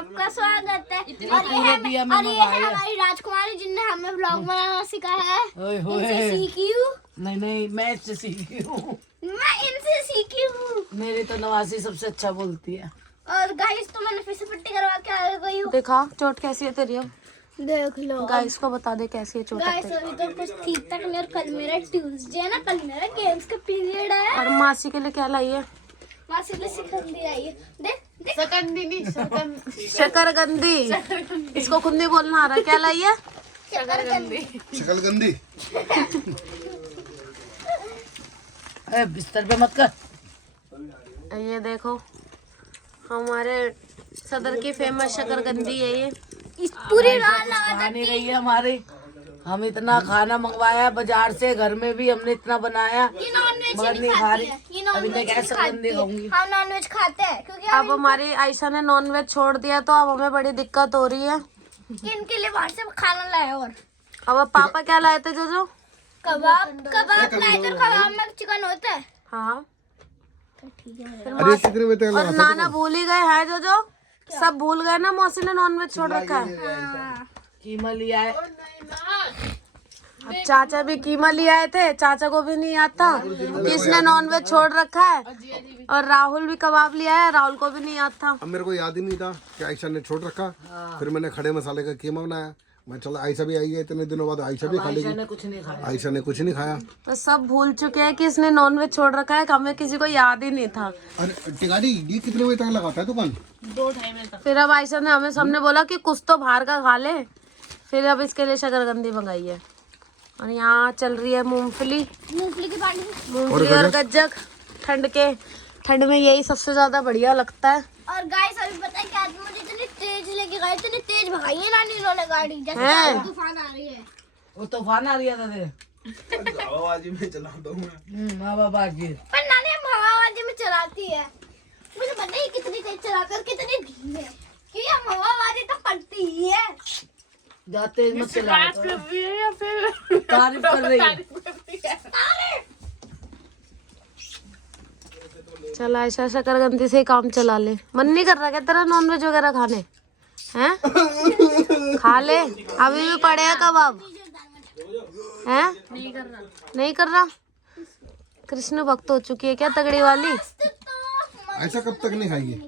आपका स्वागत है। और ये है हमारी राजकुमारी जिनने हमें व्लॉग बनाना सिखाया है। इनसे सीखी हूँ। नहीं मैं इससे सीखी हूँ। मैं इनसे सीखी हूँ। मेरी तो नवासी सबसे अच्छा बोलती है। और गाइस तो मैंने फिर से पट्टी करवा के आ गई हूँ। देखा चोट कैसी है तेरी? अब देख लो गाइस को बता दे कैसी है चोट गाइस। तेरी। अभी तो कुछ ठीक तक नहीं। और कल मेरा ट्यूसडे है ना, कल मेरा गेम्स का पीरियड है। और मासी के लिए क्या लाई है? मासी ने सिकंदी आई है। देख देख सकंदी नहीं, शकरकंदी। इसको खुद नहीं बोलना आ रहा। क्या लाई है? शकलगंदी। बिस्तर पे मत कर। ये देखो हमारे सदर की फेमस शकरकंदी है ये। इस पूरी रात लगा खा नहीं रही है हमारे। हम इतना खाना मंगवाया बाजार से, घर में भी हमने इतना बनाया ये नॉनवेज मगर नहीं खा रही। ये अभी नॉनवेज तक ऐसा गंदी खाऊंगी। हम नॉनवेज खाते हैं क्योंकि अब हमारी आयशा ने नॉनवेज छोड़ दिया तो अब हमें बड़ी दिक्कत हो रही है। इनके लिए बाहर से खाना लाया। और अब पापा क्या लाए थे जो? कबाब लाए थे। कबाब में चिकन होता है। हाँ अरे कितने में तेल और लगा था? नाना भूल ही गए हैं जो सब भूल गए ना। मौसी ने नॉनवेज छोड़ रखा है। कीमा लिया है। अब चाचा भी कीमा लिए आए थे। चाचा को भी नहीं याद था कि इसने नॉनवेज छोड़ रखा है। और राहुल भी कबाब लिया है। राहुल को भी नहीं याद था। अब मेरे को याद ही नहीं था कि आयशा ने छोड़ रखा। फिर मैंने खड़े मसाले का कीमा बनाया। मैं चला आयशा भी आई है इतने दिनों बाद, आयशा भी खा आयशा लेगी। ने कुछ नहीं खाया। आयशा ने कुछ नहीं खाया। तो सब भूल चुके हैं कि इसने नॉनवेज छोड़ रखा है। हमें किसी को याद ही नहीं था। अरे टिगाड़ी ये कितने बजे तक लगाता है दुकान? 2-2.5 बजे तक। फिर अब आयशा ने हमें सबने बोला कि कुछ तो बाहर का खा ले। फिर अब इसके लिए शकरकंदी मंगाई है। और यहाँ चल रही है मूंगफली मूंगफली की पानी। मूंगफली और गज्जक। ठंड में यही सबसे ज्यादा बढ़िया लगता है। और गाइस अभी पता है क्या, मुझे इतनी तेज लेके गए, इतनी तेज भगाई है नानी इन्होंने गाड़ी, जैसे हैं? तूफान आ रही है। वो तूफान आ रहा था तेरे। हवाबाजी में चलाता हूँ। हवाबाजी। पर नानी हम हवाबाजी में चलाती है। मुझे पता है कितनी तेज चलाकर और कितनी धीमे, क्योंकि हम हवाबाजी तो करती ही है। जाते मत चला। या फिर तारीफ कर रही है। चल आयशा शकरकंदी से ही काम चला ले। मन नहीं कर रहा क्या तेरा नॉनवेज वगैरह खाने? हैं? खा ले। अभी भी पड़े हैं कबाब। हैं? नहीं कर रहा। कृष्ण भक्त हो चुकी है क्या तगड़ी वाली? ऐसा कब तक नहीं खाएगी?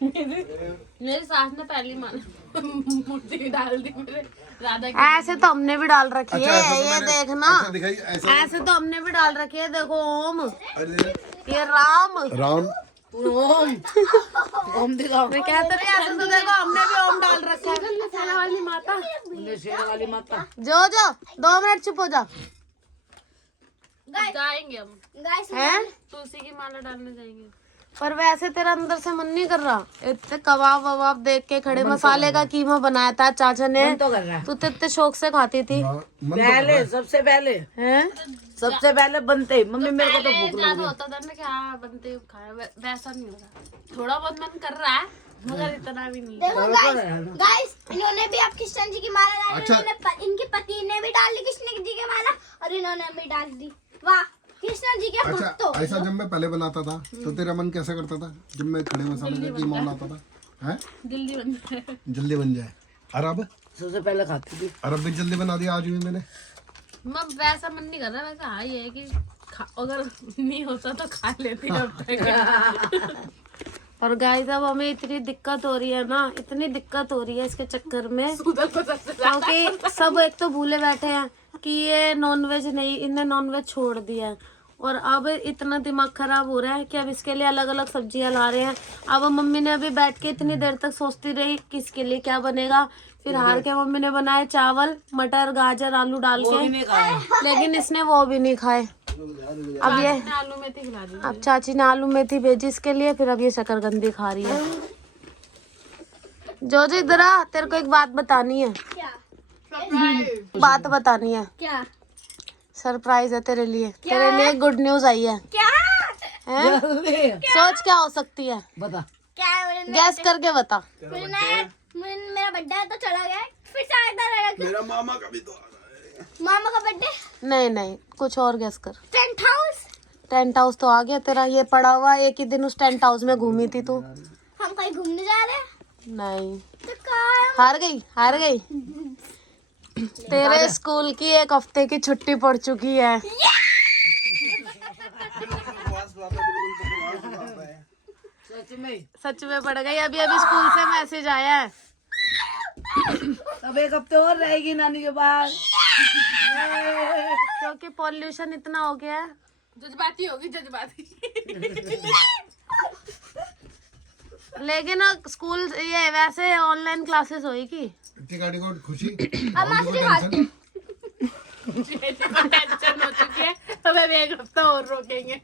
मेरी सास ने पहली मूर्ति डाल दी मेरे राधा की। ऐसे तो हमने भी डाल रखी है। ऐसा तो ये मैंने- देखना। ऐसा दिखाई ऐसा। ऐसे तो हमने भी डाल रखी है। देखो ओम, अरे ये राम। राम ओम दिखाओ। मैं कहते रही ऐसे तो देखो हमने भी ओम डाल रखा है। सेना वाली माता। शेर वाली माता। जो 2 मिनट चुप हो जा। जाएंगे हम, गाइस हैं? तुलसी की माला डालने जाएंगे। पर वैसे तेरा अंदर से मन नहीं कर रहा? इतने कबाब वबाब देख के खड़े मसाले का कीमा बनाया था चाचा ने। मन तो कर रहा है। तू तो इतने शौक से खाती थी। पहले सबसे पहले हैं? सबसे पहले बनते ही मम्मी मेरे को तो भूख ज्यादा लगी। होता था ना कि हाँ बनते ही खाया, वैसा नहीं हो रहा। थोड़ा बहुत मन कर रहा है मगर इतना भी नहीं। देखो गाइस इन्होंने भी अब कृष्ण जी की माला डाली। अच्छा। इनके पति ने भी डाल दी कृष्ण जी की माला और इन्होंने भी डाल दी। वाह कृष्ण जी के भक्त अच्छा हो। ऐसा जब मैं पहले बनाता था तो तेरा मन कैसा करता था जब मैं खड़े मसाले का कीमा बनाता था? हैं? जल्दी बन जाए। जल्दी बन जाए। अरब सबसे पहले खाती थी। अरब भी जल्दी बना दिया आज भी मैंने। मैं वैसा मन नहीं कर रहा। वैसा हाँ ये है कि अगर नहीं होता तो खा लेती अब। और गाइस अब हमें इतनी दिक्कत हो रही है ना, इतनी दिक्कत हो रही है इसके चक्कर में, क्योंकि सब एक तो भूले बैठे हैं कि ये नॉनवेज नहीं, इनने नॉनवेज छोड़ दिया है। और अब इतना दिमाग खराब हो रहा है कि अब इसके लिए अलग अलग सब्जियां ला रहे हैं। अब मम्मी ने अभी बैठ के इतनी देर तक सोचती रही कि इसके लिए क्या बनेगा। फिर हार के मम्मी ने बनाए चावल, मटर, गाजर, आलू डाल वो भी के, नहीं खाया। लेकिन इसने वो भी नहीं खाए। अब ये आलू मेथी खिला दी। अब चाची ने आलू मेथी भेजी इसके लिए। फिर अब ये शकरकंदी खा रही है। जो इधर आ, तेरे को एक बात बतानी है। क्या बात बतानी है। क्या सरप्राइज है तेरे लिए। तेरे लिए गुड न्यूज आई है। क्या हैं? जल्दी सोच क्या हो सकती है? बता। क्या है? गैस करके बता। मेरा बर्थडे तो चला गया, फिर से आता रहेगा। मेरा मामा का भी तो आ रहा है। मामा का बर्थडे। नहीं कुछ और गैस कर। Tent house. टेंट हाउस तो आ गया तेरा। ये पड़ा हुआ एक ही दिन उस टेंट हाउस में घूमी थी तू। हम कहीं कहीं घूमने जा रहे हैं? नहीं, तो कहाँ हार गई। तेरे स्कूल की 1 हफ्ते की छुट्टी पड़ चुकी है। सच में पड़ गई। अभी स्कूल से मैसेज आया है। अब 1 हफ्ते और रहेगी नानी के पास। क्योंकि पॉल्यूशन इतना हो गया है। जज्बाती होगी, जज्बाती। लेकिन स्कूल ये वैसे ऑनलाइन क्लासेस होगी। इतनी गाड़ी को खुशी, अब मासी दिखाते। टेंशन हो चुकी है, अब 1 हफ्ता और रोकेंगे।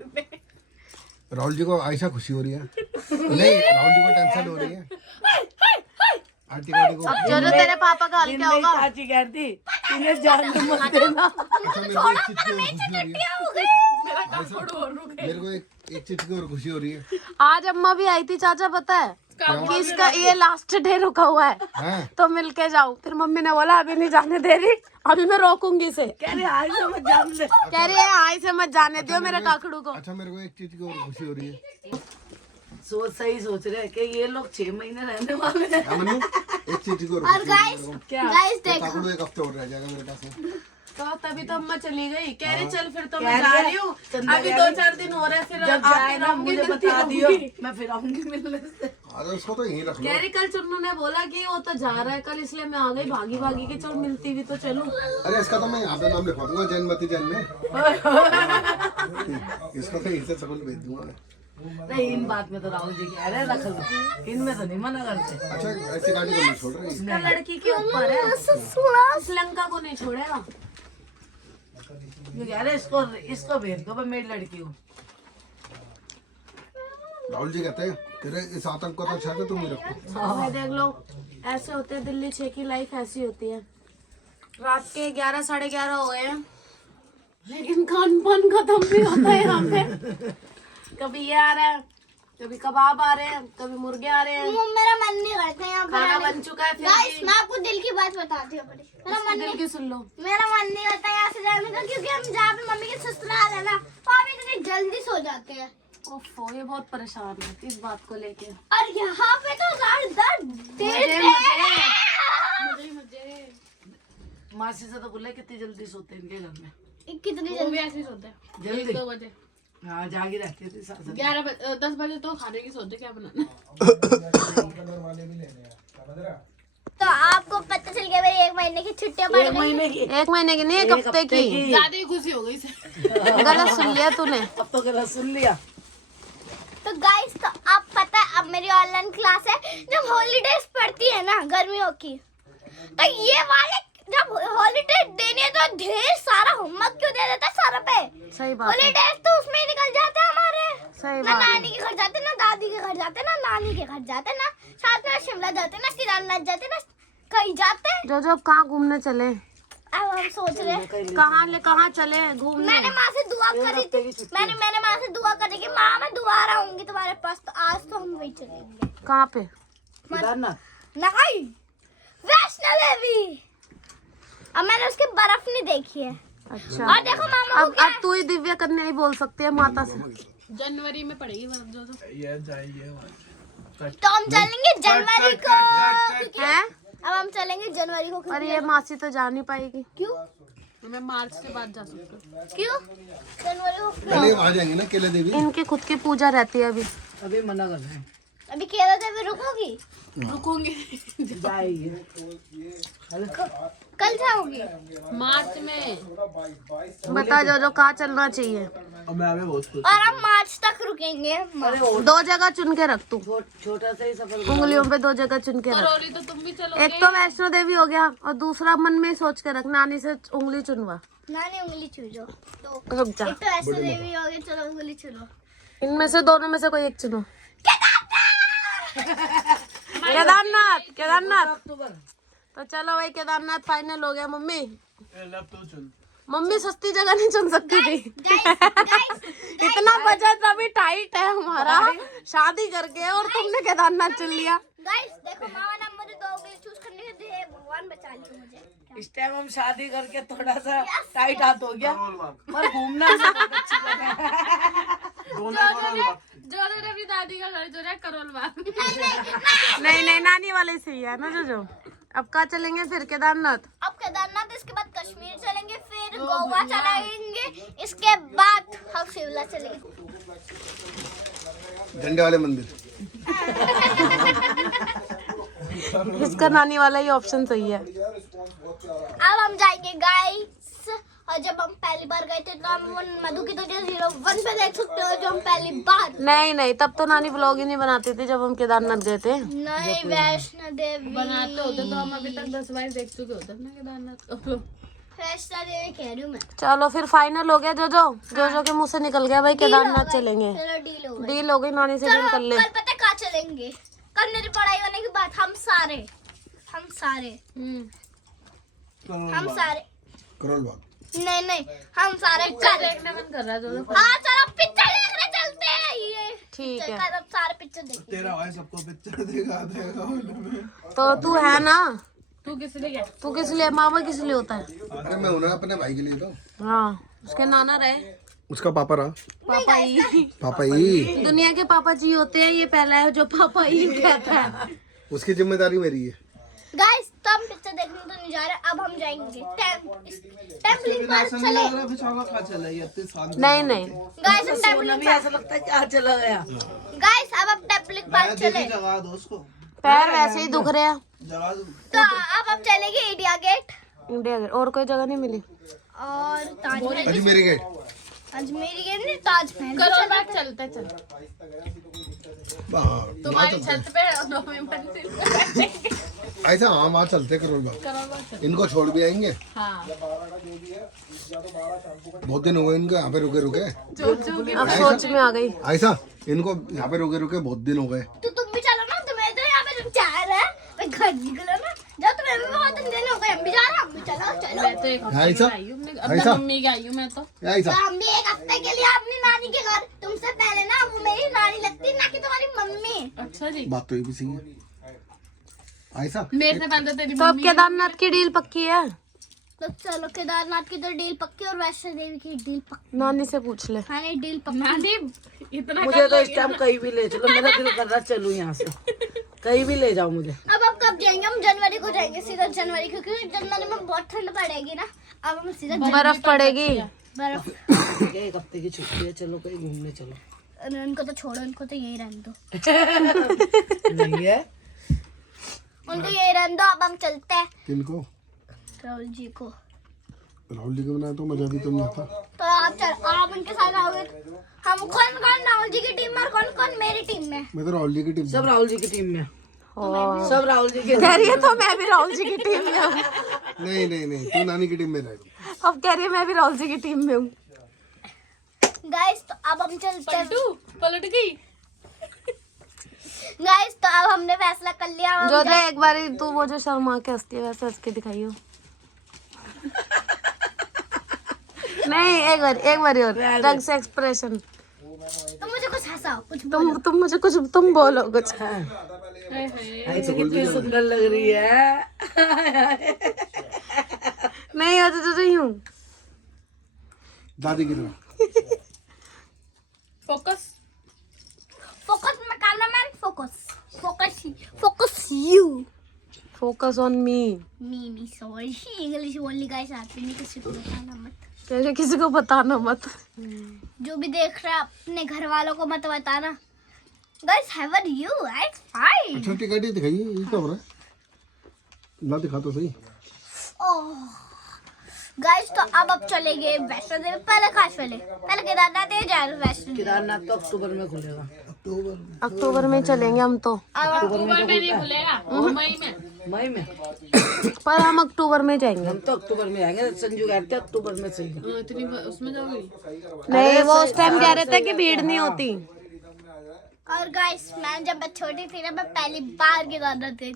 राहुल जी को आयशा खुशी हो रही है। नहीं, राहुल जी को टेंशन हो रही है। आंटी गाड़ी को। अब जो तेरे पापा का हाल क्या होगा? चाची कहती इन्हें जान मत देना। अच्छा, मेरे को एक चीज की और खुशी हो रही है। आज अम्मा भी आई थी चाचा, पता है कि इसका ये लास्ट डे रुका हुआ है, हैं? तो मिलके जाओ। फिर मम्मी ने बोला अभी नहीं जाने दे रही, अभी मैं रोकूंगी इसे। कह रही आज तो मत जान दे। कह रही है आई से मत जाने दो मेरे काकड़ू को। अच्छा, मेरे को एक चीज की और खुशी हो रही है। सही सोच रहे हैं कि ये लोग 6 महीने रहने वाले हैं। हाँ, मनु, एक चीज की और और खुशी गाइस, क्या? गाइस देखो, काकड़ू 1 हफ्ते और रह जाएगा मेरे पास में। तो तभी तो अम्मा चली गई। कह रही चल फिर तो कह मैं रही जा है, रही हूँ, चंदा अभी कह 2-4 दिन हो रहे हैं, फिर जब आती जाए ना रहूंगी, मुझे मिलती बता दियो, रहूंगी। मैं फिर आऊंगी मिलने से। अरे उसको तो यहीं रख लो। कह रही कल चुन्नू ने बोला कि वो तो जा रहा है कल, इसलिए मैं आ गई भागी भागी के। चल मिलती भी तो चलूं। अरे इसका तो मैं यहाँ पे नाम लिखवा दूंगा, जैनमती जैन में। इसको तो यहीं से स्कूल भेज दूंगा मैं। नहीं, इन बात में तो राहुल जी कह रहे रख लो, इनमें तो नहीं मना करते। अच्छा, ऐसी गाड़ी को नहीं छोड़ रही। इसका लड़की के ऊपर है, इस लंका को नहीं छोड़ेगा। ये कह रहे इसको भेज दो, मैं मेरी लड़की हूँ। राहुल जी कहते हैं तेरे इस आतंक को तो अच्छा है तुम ही रखो। भाई देख लो, ऐसे होते हैं दिल्ली 6 की लाइफ, ऐसी होती है। रात के 11 साढ़े 11 हो गए हैं, लेकिन खान पान खत्म भी होता है यहाँ पे। कभी ये आ रहा है, कभी कबाब आ रहे हैं, कभी मुर्गे आ रहे हैं। मेरा मन नहीं करता यहाँ पर खाना आने बन चुका है फिर गाइस, भी। मैं आपको दिल की बात बताती हूँ बड़ी। दिल की सुन लो। मेरा मन नहीं करता यहाँ से जाने का, क्योंकि हम जहाँ पे मम्मी के ससुराल है ना, वहाँ पे इतनी जल्दी सो जाते हैं। ओफो, ये बहुत परेशान है इस बात को लेके। और यहाँ पे तो मासी से तो बोले कितनी जल्दी सोते हैं इनके घर में। कितनी वो जल्दी भी ऐसे ही सोते हैं, जल्दी 1-2 बजे। हाँ, जागी रहती थी सास। 10 बजे तो खाने की सोचते क्या बनाना। तो आपको पता चल गया मेरी 1 महीने की छुट्टियां पड़ 1 गई। महीने की, 1 महीने की नहीं, 1 हफ्ते की। ज्यादा ही खुशी हो गई से। गलत सुन लिया तूने। अब तो गलत सुन लिया। तो गाइस, तो अब पता है अब मेरी ऑनलाइन क्लास है। जब हॉलीडेज पड़ती है ना गर्मियों की, तो ये वाले जब हॉलीडे देने हैं तो ढेर सारा होमवर्क क्यों दे देता है सर पे। सही बात है, हॉलीडेज तो उसमें ही निकल जाते हैं हमारे। सही ना बात है। नानी के घर जाते, ना दादी के घर जाते, ना नानी के घर जाते, ना साथ में शिमला जाते, ना केदारनाथ जाते, ना कहीं जाते। जो अब कहाँ घूमने चले? अब हम सोच रहे हैं कहाँ चले घूमने? मैंने माँ से दुआ करी थी। मैंने माँ से दुआ करी कि माँ मैं दोबारा आऊंगी तुम्हारे पास, तो आज तो हम वही चलेंगे। कहाँ पे? केदारनाथ। नहीं, वैष्णो देवी। अब मैंने उसकी बर्फ नहीं देखी है। अच्छा, और देखो मामा को अब तू ही दिव्या कन्या ही बोल सकती है माता से। जनवरी में पड़ेगी बर्फ जो तो हम चलेंगे जनवरी को, क्योंकि हैं? अब हम चलेंगे जनवरी को। और ये मासी तो जा नहीं पाएगी। क्यों? तो मैं मार्च के बाद जा सकती हूँ। क्यों जनवरी को? पहले आ जाएंगे ना केले देवी। इनकी खुद की पूजा रहती है अभी। अभी मना कर रहे हैं, अभी केरला देवी रुकोगी? रुकूंगी जाइए। कल जाओगी? मार्च में। बता जो कहाँ चलना चाहिए। और हम मार्च तक रुकेंगे। 2 जगह चुन के रख तू, छोटा सा ही सफर। उंगलियों पे 2 जगह चुन के रख। करोली तो तुम भी चलो। एक तो वैष्णो देवी हो गया, और दूसरा मन में ही सोच के रख, नानी से उंगली चुनवा। नानी उंगली छूजो। तो रुक जा, एक तो वैष्णो देवी हो गई, चलो उंगली चलो। इनमें से दोनों में से कोई एक चुनो। केदारनाथ। केदारनाथ तो चलो भाई, केदारनाथ फाइनल हो गया। मम्मी सस्ती जगह नहीं चुन सकती थी। इतना बजट अभी टाइट है हमारा शादी करके, और तुमने केदारनाथ चुन लिया। गाइस देखो, मामा ने मुझे 2 उंगली चूज करने के दिए, भगवान बचा लिया मुझे। इस टाइम हम शादी करके थोड़ा सा टाइट हाथ हो गया, पर घूमना से बहुत अच्छी जगह है। जो ने अपनी दादी का घर जो है करोल बाग। नहीं नहीं, नानी वाले सही है ना जो। अब कहाँ चलेंगे फिर? केदारनाथ। अब केदारनाथ, इसके बाद कश्मीर चलेंगे, फिर गोवा चलेंगे, इसके बाद हम शिमला चलेंगे। झंडे वाले मंदिर। इसका नानी वाला ही ऑप्शन सही है। अब हम जाएंगे गाइस, और जब हम पहली बार गए थे तो हम मधु की तो 01 पे देख सकते हो, जो हम पहली बार। नहीं, तब तो नानी व्लॉग ही नहीं बनाती थी जब हम केदारनाथ गए थे। नहीं, वैष्णो देवी बनाते होते तो हम अभी तक 10 बार देख चुके होते ना केदारनाथ को। वैष्णो देवी कह रही हूँ मैं। चलो फिर फाइनल हो गया जो के मुंह से निकल गया भाई, केदारनाथ चलेंगे। चलो डील हो गई। डील हो गई, नानी से डील कर ले। कल पता है कहाँ चलेंगे? कल मेरी पढ़ाई होने के बाद हम सारे करोल बाग। नहीं हम सारे कल देखने मन कर रहा है जो। हाँ चलो पिक्चर देखने चलते हैं। ये ठीक है। कल हम सारे पिक्चर देखेंगे। तेरा भाई सबको पिक्चर देगा। तो तू है ना? तू किस लिए गया? तू किस लिए? मामा किस लिए होता है? अरे मैं उन्हें अपने भाई के लिए तो। हाँ, उसके नाना रहे, उसका पापा रहा। पापा ही। पापा ही दुनिया के पापा जी होते हैं, ये पहला है जो पापा ही कहता है। उसकी जिम्मेदारी मेरी है। गाइस तो हम पिक्चर देखने तो नहीं जा रहे, अब हम जाएंगे टेम्पलिंग पार्क चले। नहीं गाइस हम टेम्पलिंग ऐसा लगता है क्या चला गया। गाइस अब हम टेम्पलिंग पार्क चले। पैर वैसे ही दुख रहे हैं। तो अब हम चलेंगे इंडिया गेट इंडिया गेट। और कोई जगह नहीं मिली? और ताजमहल। अजमेरी गेट। अजमेरी गेट नहीं, ताजमहल। करोल बाग चलते चल। तुम्हारी छत पे नौवीं मंजिल पे बैठेंगे। ऐसा हाँ वहाँ चलते करोल बाग। करोल बाग चल। इनको छोड़ भी आएंगे। हाँ बहुत दिन हो गए इनको यहाँ पे रुके। अब सोच में आ गई। ऐसा इनको यहाँ पे रुके बहुत दिन हो गए। तो तुम भी चलो ना, तुम्हें तो यहाँ पे जा रहा है, मैं घर निकलो ना। जब तुम्हें भी बहुत दिन हो गए, हम भी जा रहे हैं, हम भी चलो। मैं तो एक हफ्ते ऐसा? की आई हूँ, अपनी मम्मी की आई हूँ मैं तो। ऐसा तो हम भी एक हफ्ते के लिए अपनी नानी के घर। तुमसे पहले ना वो मेरी नानी लगती, ना कि तुम्हारी मम्मी। अच्छा जी, बात तो ये भी सही है। ऐसा मेरे से पहले तेरी तो अब केदारनाथ की डील पक्की है? तो चलो केदारनाथ की तो डील पक्की और वैष्णो देवी की डील पक्की। नानी से पूछ ले। हाँ नहीं, डील पक्की। नानी इतना मुझे तो इस टाइम कहीं भी ले चलो, मेरा दिल कर रहा चलूं यहाँ से, कहीं भी ले जाओ मुझे। अब कब जाएंगे? हम जनवरी को जाएंगे, सीधा जनवरी, क्योंकि जनवरी में बहुत ठंड पड़ेगी ना। अब हम सीधा बर्फ पड़ेगी। बर्फ। एक हफ्ते की छुट्टी है, चलो कहीं घूमने चलो। उनको तो छोड़ो, उनको तो यही रहने दो। नहीं है उनको यही रहने दो। अब हम चलते हैं किनको? राहुल जी को। राहुल जी को बनाया तो मजा भी तो नहीं आता। तो आप उनके साथ आओगे। हम कौन राहुल जी की टीम में और कौन मेरी टीम में? मैं तो राहुल जी की टीम। सब राहुल जी की टीम में। सब राहुल जी की। कह रही है तो मैं भी राहुल जी की टीम में हूँ। नहीं तू नानी की टीम में रह। अब कह रही है मैं भी राहुल जी की टीम में हूँ। गाइस तो अब हम चलते हैं। पलट गई। गाइस तो अब हमने फैसला कर लिया। हम जो दे एक बार तू वो जो शर्मा के हंसती है वैसे हंस के दिखाइयो। नहीं, एक बार और ढंग से एक्सप्रेशन। तो मुझे कुछ हंसाओ, कुछ तुम मुझे कुछ तुम बोलो कुछ। ऐसे कितनी सुंदर लग रही है। नहीं हो तो नहीं हूँ। दादी की तरह। फोकस में cameraman, focus you. Focus on me. Me sorry, English बोलने गाइस आती नहीं, किसी को बताना मत। कैसे किसी को बताना मत। जो भी देख रहा है अपने घर वालों को मत बताना। Guys how are you? I fine. अच्छा टिकट ही दिखाइए, ये क्या हो रहा है? ला दिखा तो सही। ओह गाइस तो अब चलेंगे वैष्णो देवी। पहले कहाँ चले? पहले केदारनाथ ही जाए। वैष्णो केदारनाथ तो अक्टूबर में खुलेगा। अक्टूबर में चलेंगे हम तो। अक्टूबर में नहीं खुलेगा, मई में पर हम अक्टूबर में जाएंगे। हम तो अक्टूबर में आएंगे। संजू कहते अक्टूबर में सही है। इतनी उसमें जाओगी? नहीं, वो उस टाइम कह रहे थे कि भीड़ नहीं होती। और गाइस जब मैं छोटी थी ना, मैं पहली बार केदारनाथ गई।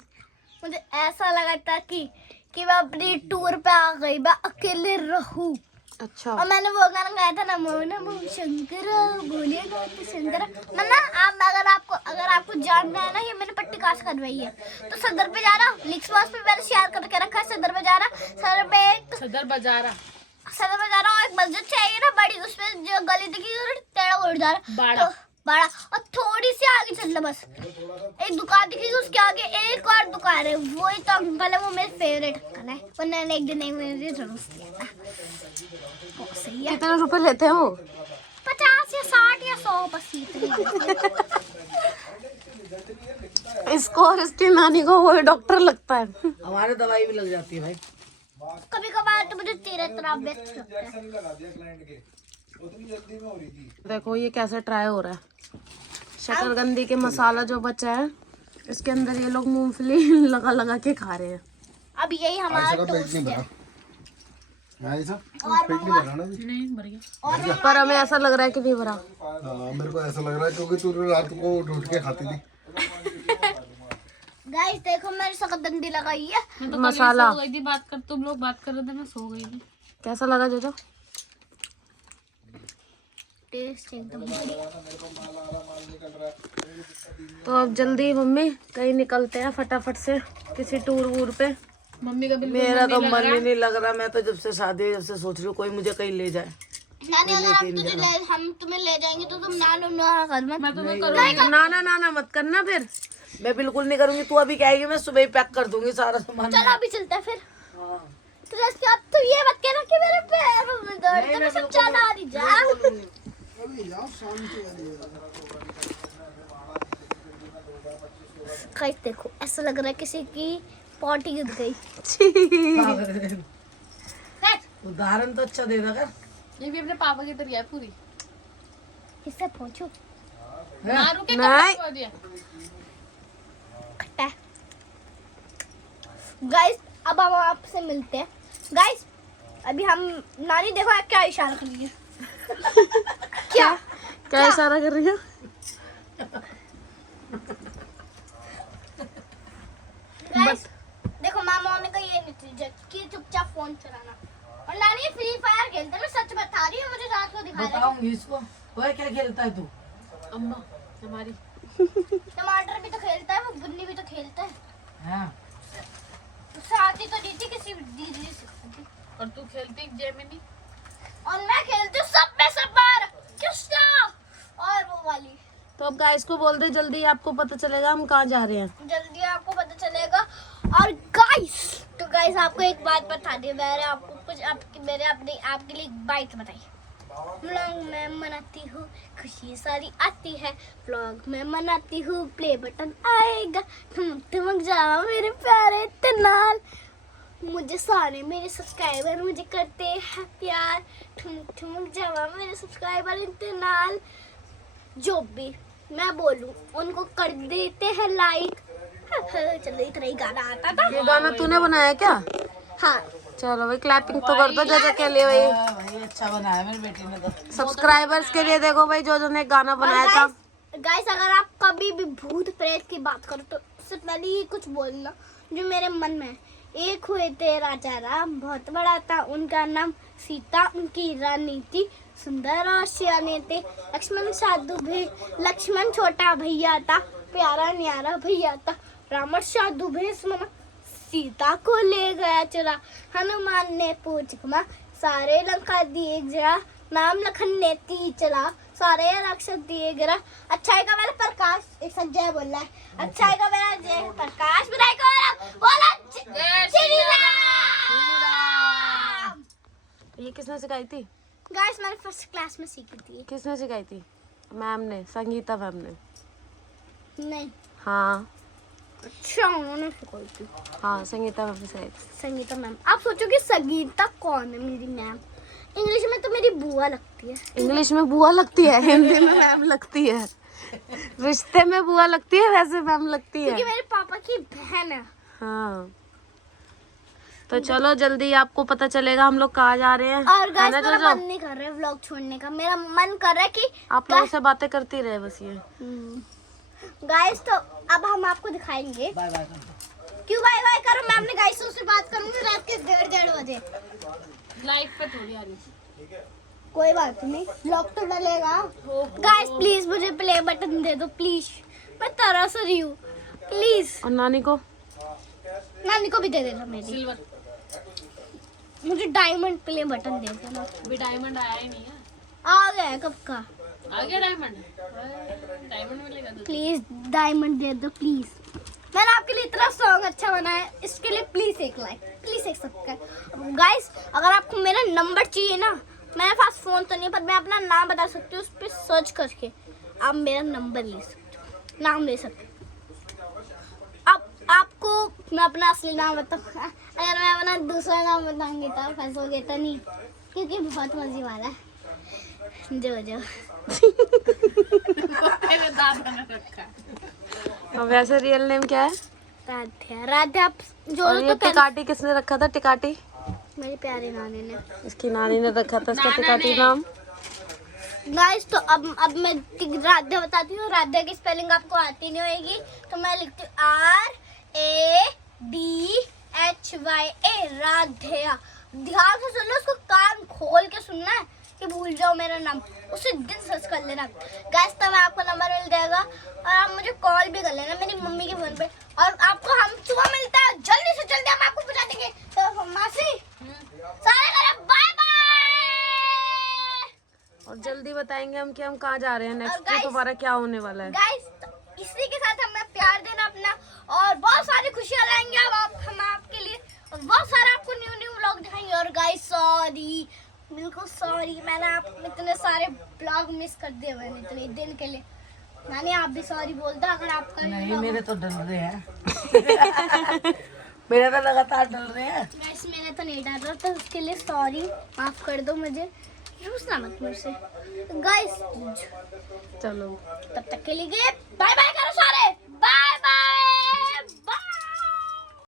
मुझे ऐसा लगा था कि मैं अपनी टूर पे आ गई, मैं अकेले रहूं। अच्छा। और मैंने वो गाना गाया था, नमो शंकर बोलिए शंकर। अगर आपको जानना है ना, ये मैंने पट्टी काश करवाई है। तो सदर पे जा रहा, लिंक्स बॉक्स पे मैंने शेयर करके रखा है। सदर पे जा रहा, सदर पे सदर बाजारा। सदर में जा रहा हूँ, एक मस्जिद चाहिए ना बड़ी, उसमें जो गली दिखी टेढ़ा उड़ जा रहा बाड़ा। तो बड़ा, और थोड़ी सी आगे चलना बस, एक दुकान दिखी उसके आगे एक और दुकान है, वही तो अंकल है, वो मेरे फेवरेट अंकल है, वरना एक दिन एक मेरे जरूर दिया था। बहुत सही है। कितने रुपए लेते हैं वो? 50 या 60 या 100 बस इतने। इसको और इसकी नानी को वही डॉक्टर लगता है। हमारे दवाई भी लग जाती है भाई। कभी कभार तो मुझे तेरा तरह व्यक्त लगता है। देखो ये कैसे ट्राई हो रहा है। शकरकंदी के मसाला जो बचा है, इसके अंदर ये लोग मूंगफली लगा लगा के खा रहे हैं। अब यही हमारा आयशा का पेट टोस्ट नहीं है। भरा। आयशा पेट नहीं भरा ना अभी? नहीं भर गया। पर हमें ऐसा लग रहा है कि नहीं भरा। हाँ, मेरे को ऐसा लग रहा है क्योंकि तू रात को उठ के खाती थी। गाइस देखो मैंने शकरकंदी लगाई है। मैं तो मसाला। सो गई थी, बात कर तुम लोग बात कर रहे थे, मैं सो गई थी। कैसा लगा जोजो? टेस्ट एकदम बढ़िया। तो अब जल्दी मम्मी कहीं निकलते हैं फटाफट से किसी टूर वूर पे। मम्मी का बिल्कुल मेरा तो मन ही नहीं लग रहा। मैं तो जब से शादी हुई, जब से सोच रही हूँ कोई मुझे कहीं ले जाए। नानी अगर हम तुम्हें ले जाएंगे तो तुम ना घर में। मैं तुम्हें करूँगी। ना मत करना फिर। मैं बिल्कुल नहीं करूंगी। तू अभी क्या आएगी, मैं सुबह ही पैक कर दूंगी सारा सामान। चलो अभी चलते हैं फिर। तो जैसे अब तो ये मत कहना कि मेरे पैर में दर्द है, मैं सब चला नहीं जा। गाइस देखो ऐसा लग रहा है किसी की पॉटी गिर गई। उदाहरण तो अच्छा दे देगा। ये भी अपने पापा की तरह है पूरी। इससे पूछो मारू के नहीं। कपड़ा दिया। खट्टा है। गाइस अब हम आपसे मिलते हैं। गाइस अभी हम नानी देखो क्या इशारा कर रही है। क्या इशारा कर रही है? गाइस देखो मामा ने कहा ये नतीजा कि चुपचाप फोन चलाना। और नानी फ्री फायर खेलते हैं, मैं सच बता रही हूँ, मुझे रात को दिखा रहे बताऊंगी इसको। वह क्या खेलता है तू? अम्मा हमारी। टमाटर भी तो खेलता है, वो बुन्नी भी तो खेलता है। हाँ। उससे आती तो नहीं थी, किसी दीदी से सीखती थी। और तू खेलती जेमिनी। और मैं खेलती हूँ सब में सब बार कृष्णा और वो वाली। तो अब गाइस को बोल दे जल्दी, आपको पता चलेगा हम कहाँ जा रहे हैं। जल्दी आपको पता चलेगा। और गाइस तो गाइस आपको एक बात बता दी, मैंने आपको कुछ आपके लिए एक बात बताई। व्लॉग में मनाती हूँ, खुशी सारी आती है। व्लॉग में मनाती हूँ, प्ले बटन आएगा, ठुमक ठुमक जाओ मेरे प्यारे तनाल। मुझे सारे मेरे सब्सक्राइबर मुझे करते हैं प्यार, ठुमक ठुमक जाओ मेरे सब्सक्राइबर तनाल। जो भी मैं बोलूं उनको कर देते हैं लाइक। चलो इतना ही गाना आता था। ये गाना तूने बनाया क्या? हाँ चलो भाई क्लैपिंग तो कर दो जोजो के लिए भाई। भाई अच्छा बनाया मेरी बेटी ने तो। सब्सक्राइबर्स के लिए देखो भाई जोजो ने एक गाना बनाया था। गाइस अगर आप कभी भी भूत प्रेत की बात करो तो उससे पहले ही कुछ बोलना जो मेरे मन में है। एक हुए थे राजा राम, बहुत बड़ा था उनका नाम सीता, उनकी रानी थी सुंदर और सियाने थे। लक्ष्मण साधु भी, लक्ष्मण छोटा भैया था, प्यारा न्यारा भैया था। रावण साधु भेष बना, सीता को ले गया चुरा। हनुमान ने पूछ घुमा, सारे लंका दिए जरा। नाम लखन ने तीर चला, सारे राक्षस दिए गिरा। अच्छाई का मेरा प्रकाश, एक संजय बोल रहा है, अच्छाई का मेरा जय प्रकाश, बुराई का मेरा बोला श्री राम। ये किसने सिखाई थी? गाइस मैंने फर्स्ट क्लास में सीखी थी। किसने सिखाई थी? मैम ने, संगीता मैम ने। नहीं हाँ अच्छा उन्होंने सिखाई थी, हाँ संगीता मैम ने सिखाई थी। संगीता मैम। आप सोचोगे संगीता कौन है? मेरी मैम। इंग्लिश में तो मेरी बुआ लगती है। इंग्लिश में बुआ लगती है, हिंदी में मैम लगती है। रिश्ते में बुआ लगती है, वैसे मैम लगती है। क्योंकि मेरे पापा की बहन है। हाँ तो चलो जल्दी आपको पता चलेगा हम लोग कहाँ जा रहे हैं। और गाइस है ना मेरा जोजो? मन नहीं कर रहा है व्लॉग छोड़ने का, मेरा मन कर रहा है कि आप लोगों से बातें करती रहे बस ये। गाइस तो अब हम आपको दिखाएंगे। Bye bye. क्यों बाय बाय करो? मैं अपने गाइस से बात करूंगी रात के 1:30 बजे। लाइव पे थोड़ी आ रही। कोई बात नहीं, व्लॉग तो डलेगा। गाइस प्लीज मुझे प्ले बटन दे दो प्लीज, मैं तरस रही हूँ प्लीज। और नानी को? नानी को भी दे देना मेरी। सिल्वर। मुझे डायमंड प्ले बटन दे देना। अभी डायमंड आया ही नहीं है। आ गया है कब का। आ गया डायमंड। डायमंड मिलेगा तो। प्लीज डायमंड दे दो प्लीज। मैंने आपके लिए इतना सॉन्ग अच्छा बनाया है, इसके लिए प्लीज एक लाइक, प्लीज एक सब्सक्राइब। गाइस अगर आपको मेरा नंबर चाहिए ना, मेरे पास फोन तो नहीं पर मैं अपना नाम बता सकती हूँ, उस पर सर्च करके आप मेरा नंबर ले सकते हो, नाम ले सकते हो। अब आपको मैं अपना असली नाम बताऊँ, अगर मैं अपना दूसरा नाम बताऊंगी तो फंसोगे तो नहीं, क्योंकि बहुत मजे वाला है। जो मेरे दादा ने रखा है। और वैसे रियल नेम क्या है? राधा। राधा आप और जो ये तो टिकाटी किसने रखा था? टिकाटी मेरे प्यारे नानी ने। इसकी नानी ने रखा था इसका टिकाटी नाम। गाइस तो अब मैं राधा बताती हूँ। राधा की स्पेलिंग आपको आती नहीं होगी तो मैं लिखती हूँ RADHYA, राधेया। ध्यान से सुनो, उसको कान खोल के सुनना है कि भूल जाओ मेरा नाम, उसे दिन सर्च कर लेना। गाइस तो मैं आपको नंबर मिल जाएगा और आप मुझे कॉल भी कर लेना मेरी मम्मी के फोन पे, और आपको हम सुबह मिलता है, जल्दी से जल्दी हम आपको पहुंचा देंगे। तो मासी सारे करें बाय बाय। और जल्दी बताएंगे हम कि हम कहाँ जा रहे हैं नेक्स्ट, और ट्रिप guys- हमारा क्या होने वाला है। गाइस इसी के साथ हमें प्यार देना अपना, और बहुत सारी खुशियां लाएंगे अब हम आपके लिए, और बहुत सारा आपको न्यू व्लॉग दिखाएंगे। और गाइस सॉरी, बिल्कुल सॉरी, मैंने आपको इतने सारे ब्लॉग मिस कर दिए मैंने इतने दिन के लिए। नानी आप भी सॉरी बोल दो अगर आपका नहीं मेरे तो डल रहे हैं मेरे तो लगातार डल रहे हैं। गाइस मैंने तो नहीं डाला तो उसके लिए सॉरी, माफ कर दो मुझे, रूसना मत मुझसे। गाइस चलो तब तक के लिए बाय बाय।